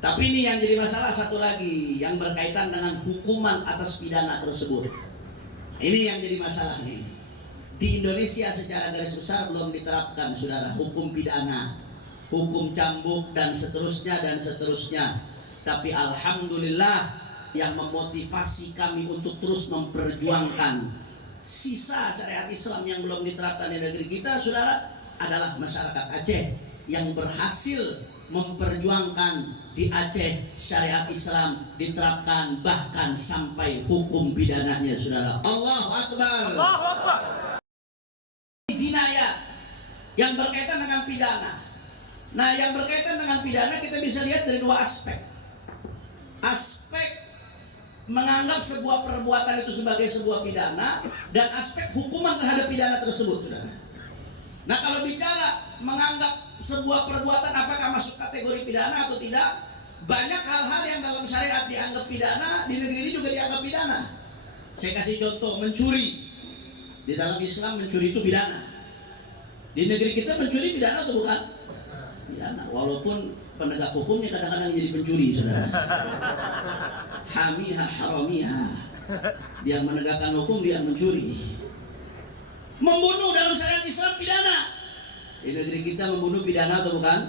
Tapi ini yang jadi masalah satu lagi yang berkaitan dengan hukuman atas pidana tersebut. Ini yang jadi masalah nih. Di Indonesia secara garis besar belum diterapkan, saudara, hukum pidana, hukum cambuk dan seterusnya dan seterusnya. Tapi alhamdulillah yang memotivasi kami untuk terus memperjuangkan sisa syariat Islam yang belum diterapkan di negeri kita, saudara, adalah masyarakat Aceh yang berhasil memperjuangkan di Aceh syariat Islam diterapkan bahkan sampai hukum pidananya, saudara. Allahu Akbar. Allahu Akbar. Jinayat yang berkaitan dengan pidana. Nah, yang berkaitan dengan pidana kita bisa lihat dari dua aspek. Aspek menganggap sebuah perbuatan itu sebagai sebuah pidana dan aspek hukuman terhadap pidana tersebut, saudara. Nah, kalau bicara menganggap sebuah perbuatan apakah masuk kategori pidana atau tidak, banyak hal-hal yang dalam syariat dianggap pidana, di negeri ini juga dianggap pidana. Saya kasih contoh, mencuri. Di dalam Islam mencuri itu pidana. Di negeri kita mencuri pidana atau bukan? Pidana. Walaupun penegak hukumnya kadang-kadang jadi pencuri, saudara. Hamiha haramiha. Dia menegakkan hukum, dia mencuri. Membunuh dalam syariat Islam pidana. Di negeri kita membunuh pidana atau bukan?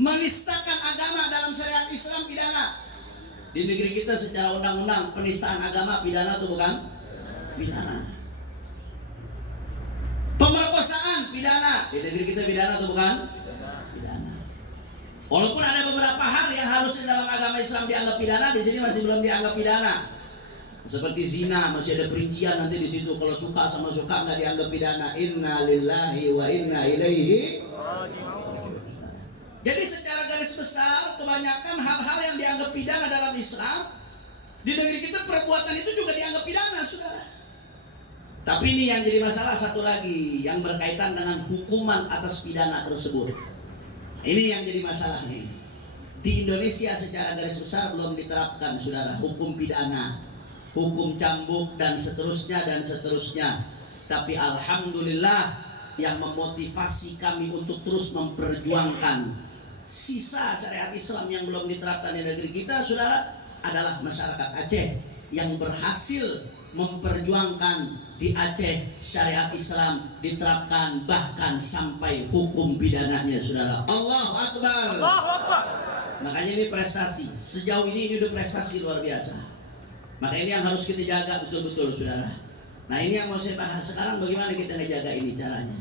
Menistakan agama dalam syariat Islam pidana. Di negeri kita secara undang-undang penistaan agama pidana atau bukan? Pidana. Pemerkosaan pidana. Di negeri kita pidana atau bukan? Pidana. Walaupun ada beberapa hal yang harusnya dalam agama Islam dianggap pidana, di sini masih belum dianggap pidana. Seperti zina, masih ada perincian nanti di situ. Kalau suka sama suka nggak dianggap pidana. Inna lillahi wa inna ilaihi. Jadi secara garis besar kebanyakan hal-hal yang dianggap pidana dalam Islam di negeri kita perbuatan itu juga dianggap pidana, saudara. Tapi ini yang jadi masalah satu lagi yang berkaitan dengan hukuman atas pidana tersebut. Ini yang jadi masalah nih. Di Indonesia secara garis besar belum diterapkan, saudara, hukum pidana, hukum cambuk dan seterusnya dan seterusnya. Tapi alhamdulillah yang memotivasi kami untuk terus memperjuangkan sisa syariat Islam yang belum diterapkan di negeri kita, saudara, adalah masyarakat Aceh yang berhasil memperjuangkan di Aceh syariat Islam diterapkan bahkan sampai hukum pidananya, saudara. Allahu Akbar. Allahu Akbar. Makanya ini prestasi. Sejauh ini udah prestasi luar biasa. Maka ini yang harus kita jaga betul-betul, saudara. Nah, ini yang mau saya bahas sekarang, bagaimana kita ngejaga ini caranya.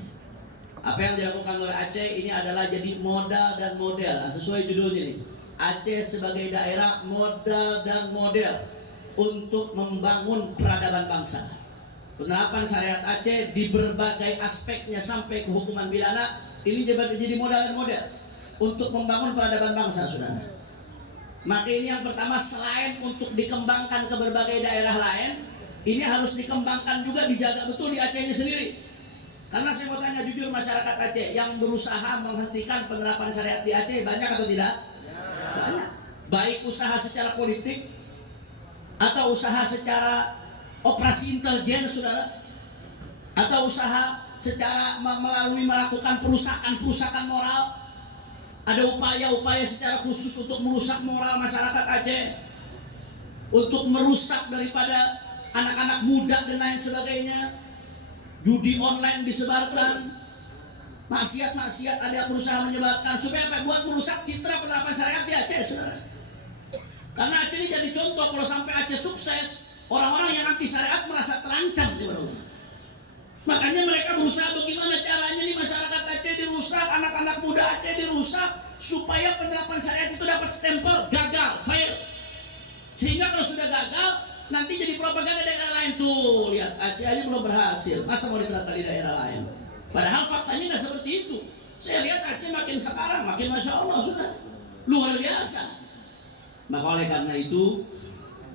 Apa yang dilakukan oleh Aceh ini adalah jadi modal dan model. Sesuai judulnya nih, Aceh sebagai daerah modal dan model untuk membangun peradaban bangsa. Penerapan syariat Aceh di berbagai aspeknya sampai ke hukuman pidana ini jadi modal dan model untuk membangun peradaban bangsa, saudara. Maka ini yang pertama, selain untuk dikembangkan ke berbagai daerah lain, ini harus dikembangkan juga, dijaga betul di Acehnya sendiri. Karena saya mau tanya jujur, masyarakat Aceh yang berusaha menghentikan penerapan syariat di Aceh banyak atau tidak? Banyak. Baik usaha secara politik atau usaha secara operasi intelijen, saudara, atau usaha secara melalui melakukan perusakan moral. Ada upaya-upaya secara khusus untuk merusak moral masyarakat Aceh, untuk merusak daripada anak-anak muda dan lain sebagainya. Judi online disebarkan, maksiat-maksiat ada yang berusaha menyebarkan supaya apa? Buat merusak citra penerapan syariat di Aceh, saudara. Karena Aceh ini jadi contoh, kalau sampai Aceh sukses, orang-orang yang anti syariat merasa terancam, makanya mereka berusaha bagaimana caranya nih masyarakat Aceh dirusak, anak-anak muda Aceh dirusak, supaya penerapan syariat itu dapat stempel gagal, fail. Sehingga kalau sudah gagal, nanti jadi propaganda daerah lain. Tuh, lihat Aceh aja belum berhasil, masa mau diterapkan di daerah lain? Padahal faktanya nggak seperti itu. Saya lihat Aceh makin sekarang makin masya Allah, sudah luar biasa. Maka oleh karena itu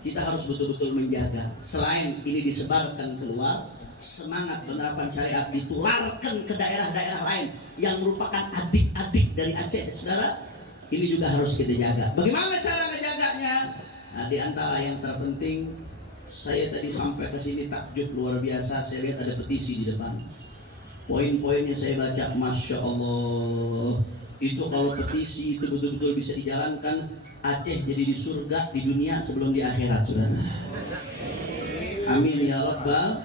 kita harus betul-betul menjaga. Selain ini disebarkan keluar, semangat penerapan syariat ditularkan ke daerah-daerah lain yang merupakan adik-adik dari Aceh, saudara. Ini juga harus kita jaga. Bagaimana cara ngejaganya? Nah, di antara yang terpenting, saya tadi sampai ke sini takjub luar biasa. Saya lihat ada petisi di depan. Poin-poinnya saya baca, masya Allah. Itu kalau petisi itu betul-betul bisa dijalankan, Aceh jadi di surga di dunia sebelum di akhirat, saudara. Amin ya rabbal.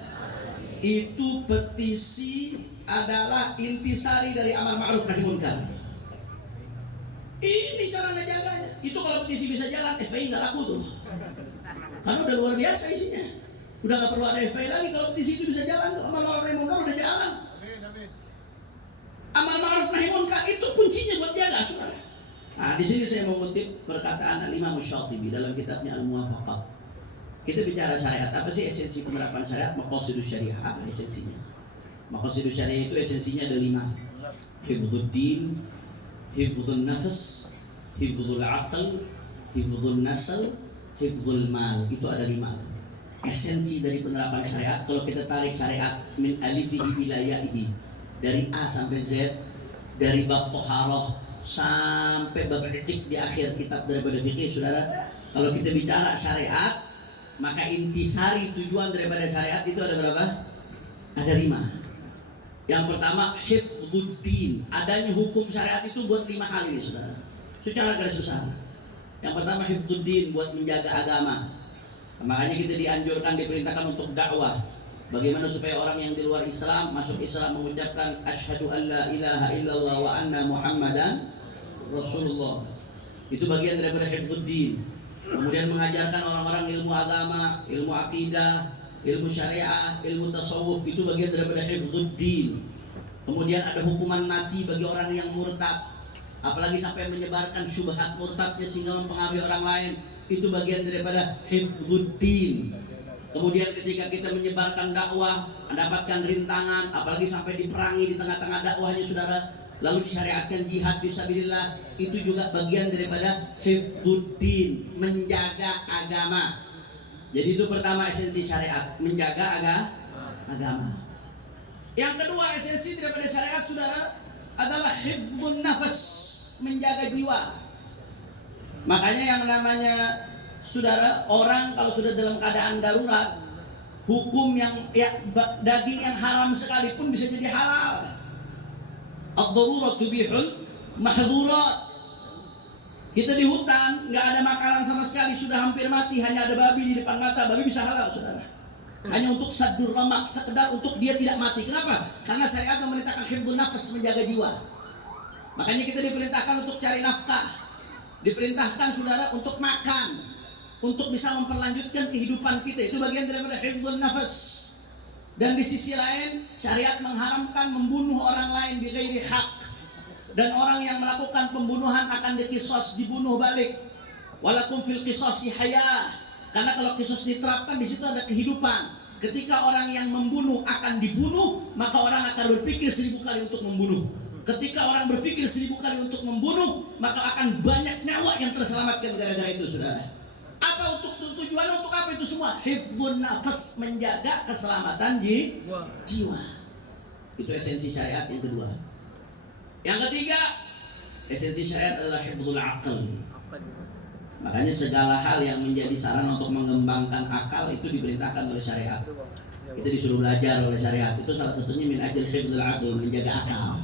Itu petisi adalah intisari dari amar ma'ruf nahi munkar. Ini cara ngejaganya. Itu kalau petisi bisa jalan, FPI nggak laku tuh. Karena udah luar biasa isinya. Udah nggak perlu ada FPI lagi kalau petisi itu bisa jalan tuh. Amar ma'ruf nahi munkar udah jalan. Amar ma'ruf nahi munkar itu kuncinya buat jaga, saudara. Nah, di sini saya mengutip perkataan Imam Syatibi dalam kitabnya Al-Muwafaqah. Kita bicara syariat, apa sih esensi penerapan syariat? Maqasidus syariah, apa esensinya? Maqasidus syariah itu esensinya ada 5. Hifdzud din, hifdzun nafs, hifdzul aql, hifdzun nasl, hifdzul mal. Itu ada 5. Esensi dari penerapan syariat, kalau kita tarik syariat min alifihi ila ya'ihi, dari A sampai Z, dari bab toharoh sampai bab etik di akhir kitab daripada fikih, saudara. Kalau kita bicara syariat, maka intisari tujuan daripada syariat itu ada berapa? Ada 5. Yang pertama hifdzuddin, adanya hukum syariat itu buat 5 hal ini, saudara. Secara garis besar. Yang pertama hifdzuddin, buat menjaga agama. Makanya kita dianjurkan, diperintahkan untuk dakwah. Bagaimana supaya orang yang di luar Islam masuk Islam mengucapkan asyhadu an la ilaha illallah wa anna muhammadan rasulullah. Itu bagian daripada hifdzuddin. Kemudian mengajarkan orang-orang ilmu agama, ilmu akidah, ilmu syariah, ilmu tasawuf, itu bagian daripada hifdzuddin. Kemudian ada hukuman mati bagi orang yang murtad, apalagi sampai menyebarkan syubhat murtadnya sehingga mempengaruhi orang lain, itu bagian daripada hifdzuddin. Kemudian ketika kita menyebarkan dakwah, mendapatkan rintangan, apalagi sampai diperangi di tengah-tengah dakwahnya, saudara, lalu disyariatkan jihad fisabilillah, itu juga bagian daripada hifdzuddin, menjaga agama. Jadi itu pertama esensi syariat, menjaga agama. Yang kedua esensi daripada syariat, saudara, adalah hifdzun nafas, menjaga jiwa. Makanya yang namanya, saudara, orang kalau sudah dalam keadaan darurat, hukum yang daging yang haram sekalipun bisa jadi halal. Ad-darurat tubihul mahdzurat. Kita di hutan, nggak ada makanan sama sekali, sudah hampir mati, hanya ada babi di depan mata, babi bisa halal, saudara. Hanya untuk saddur ramak, sekedar untuk dia tidak mati. Kenapa? Karena syariat memerintahkan hifdzun nafas, menjaga jiwa. Makanya kita diperintahkan untuk cari nafkah, diperintahkan, saudara, untuk makan, untuk bisa memperlanjutkan kehidupan kita. Itu bagian daripada hifdzun nafas. Dan di sisi lain, syariat mengharamkan membunuh orang lain bighairi haq. Dan orang yang melakukan pembunuhan akan diqisas, dibunuh balik. Walakum fil qisasi hayah. Karena kalau qisas diterapkan, di situ ada kehidupan. Ketika orang yang membunuh akan dibunuh, maka orang akan berpikir 1000 kali untuk membunuh. Ketika orang berpikir 1000 kali untuk membunuh, maka akan banyak nyawa yang terselamatkan gara-gara itu, saudara. Apa tujuan untuk apa itu semua? Hifdzun nafas, menjaga keselamatan jiwa. Itu esensi syariat yang kedua. Yang ketiga, esensi syariat adalah hifdzul aql. Makanya segala hal yang menjadi sarana untuk mengembangkan akal itu diperintahkan oleh syariat. Kita disuruh belajar oleh syariat. Itu salah satunya min ajil hifdzul aql, menjaga akal.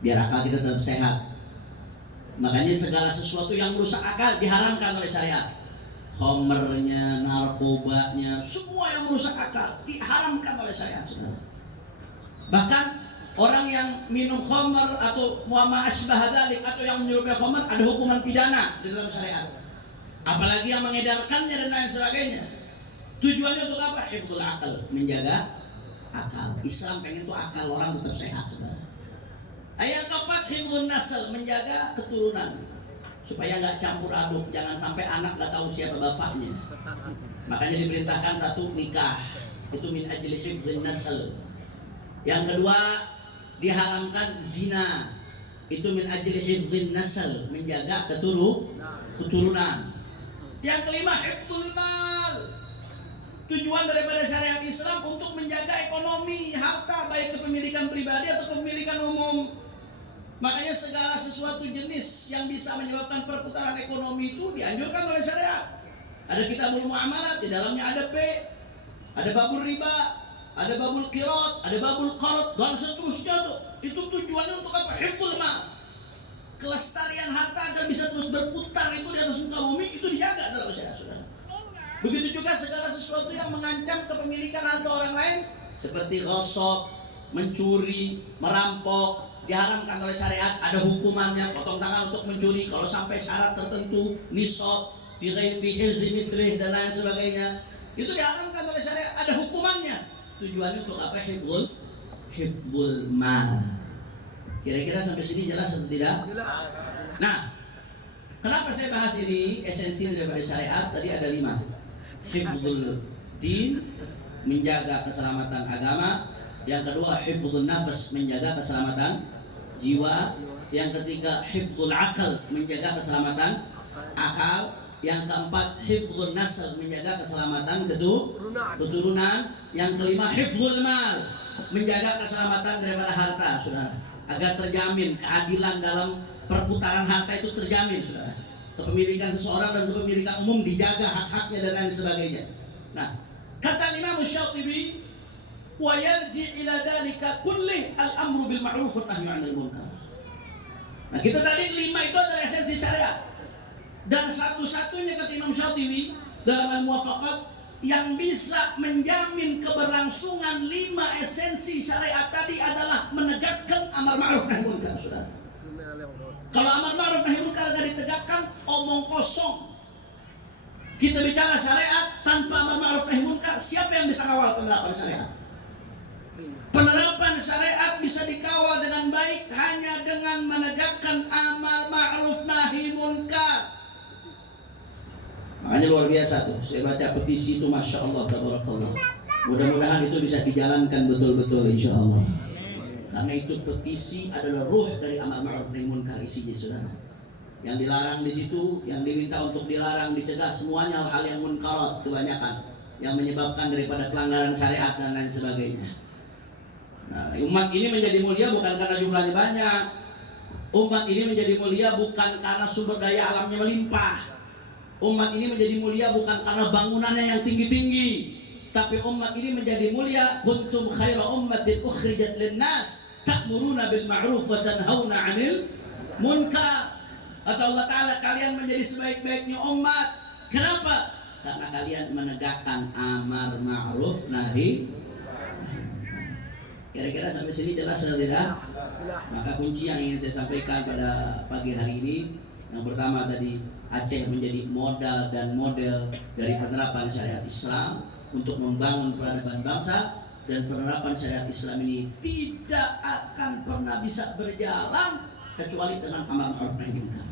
Biar akal kita tetap sehat. Makanya segala sesuatu yang merusak akal diharamkan oleh syariat. Khamrnya, narkobanya, semua yang merusak akal diharamkan oleh syariat, saudara. Bahkan orang yang minum khamr atau muama asbah dzalik atau yang menyerupai khamr ada hukuman pidana di dalam syariat. Apalagi yang mengedarkannya dan lain sebagainya. Tujuannya untuk apa? Hifdzul aql, menjaga akal. Islam pengen tuh akal orang tetap sehat, saudara. Ayat keempat, hifdzun nasl, menjaga keturunan supaya nggak campur aduk, jangan sampai anak nggak tahu siapa bapaknya. Makanya diperintahkan satu, nikah, itu min ajli hifdzun nasl. Yang kedua, diharamkan zina, itu min ajli hifdzun nasl, menjaga keturunan. Yang kelima, hifdzul mal, tujuan daripada syariat Islam untuk menjaga ekonomi, harta, baik kepemilikan pribadi atau kepemilikan umum. Makanya segala sesuatu jenis yang bisa menyebabkan perputaran ekonomi itu dianjurkan oleh syariat. Ada kitabul muamalat, di dalamnya ada P, ada babul riba, ada babul qirat, ada babul qard, dan seterusnya tuh. Itu tujuannya untuk apa? Hifdzul mal, kelestarian harta agar bisa terus berputar itu di atas muka bumi itu dijaga dalam syariat, saudara. Begitu juga segala sesuatu yang mengancam kepemilikan harta orang lain seperti ghasab, mencuri, merampok, diharamkan oleh syariat, ada hukumannya, potong tangan untuk mencuri kalau sampai syarat tertentu, nisab, dan lain sebagainya. Itu diharamkan oleh syariat, ada hukumannya. Tujuannya untuk apa? Hifdzul mal. Kira-kira sampai sini jelas atau tidak? Nah, kenapa saya bahas ini? Esensi daripada syariat tadi ada 5. Hifdzul din, menjaga keselamatan agama. Yang kedua, hifdzul nafas, menjaga keselamatan jiwa. Yang ketiga, hifdzul akal, menjaga keselamatan akal. Yang keempat, hifdzul nasl, menjaga keselamatan keturunan. Yang kelima, hifdzul mal, menjaga keselamatan daripada harta, saudara, agar terjamin keadilan dalam perputaran harta itu terjamin, saudara. Kepemilikan seseorang dan kepemilikan umum dijaga hak-haknya dan lain sebagainya. Nah, kata Imam Syatibi, wa yarji ila dzalika kulli al-amru bil ma'ruf wa nahyi 'anil munkar. Nah, kita tadi 5 itu adalah esensi syariat. Dan satu-satunya kata Imam Syatibi dalam Al-Muwafaqat yang bisa menjamin keberlangsungan 5 esensi syariat tadi adalah menegakkan amar ma'ruf nahi munkar, saudara. Kalau amar ma'ruf nahi munkar tidak ditegakkan, omong kosong. Kita bicara syariat tanpa amar ma'ruf nahi munkar, siapa yang bisa kawal penerapan syariat? Penerapan syariat bisa dikawal dengan baik hanya dengan menegakkan amar ma'ruf nahi munkar. Makanya luar biasa tuh, saya baca petisi itu, Masya Allah, tabarakallah. Mudah-mudahan itu bisa dijalankan betul-betul, insya Allah. Karena itu petisi adalah ruh dari amar ma'ruf nahi munkar isinya, saudara. Yang dilarang di situ, yang diminta untuk dilarang, dicegah, semuanya hal-hal yang munkarat kebanyakan, yang menyebabkan daripada pelanggaran syariat dan lain sebagainya. Nah, umat ini menjadi mulia bukan karena jumlahnya banyak. Umat ini menjadi mulia bukan karena sumber daya alamnya melimpah. Umat ini menjadi mulia bukan karena bangunannya yang tinggi-tinggi, tapi umat ini menjadi mulia kuntum khaira ummatin ukhrijat linnas ta'muruna bil ma'ruf wa tanhauna 'anil munkar. Kata Allah Ta'ala, kalian menjadi sebaik-baiknya umat. Kenapa? Karena kalian menegakkan amar ma'ruf nahi. Kira-kira sampai sini jelas atau tidak? Maka kunci yang ingin saya sampaikan pada pagi hari ini, yang pertama tadi, Aceh menjadi modal dan model dari penerapan syariat Islam untuk membangun peradaban bangsa, dan penerapan syariat Islam ini tidak akan pernah bisa berjalan kecuali dengan amar ma'ruf nahi munkar.